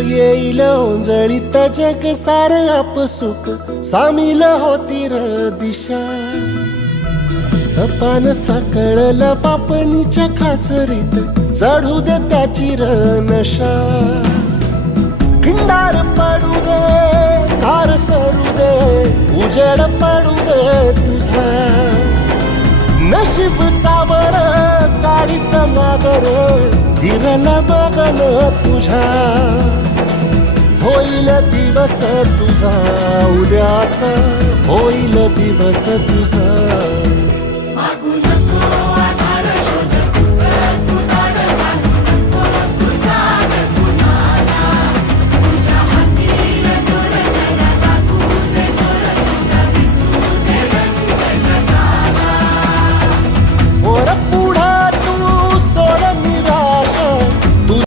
येईल ओंजळीत जग सार आपसुक सामील होती र दिशा सपान साकळलं पापणीच्या खाचरीत चढू दे त्याची र नशा खिंडार पडू दे धार सरू दे उजेड पडू दे तुझा नशीब चावर गाडीत मागर हिरल बघन तुझ्या होईल दिवस तुझा उद्याचा होईल दिवस तुझा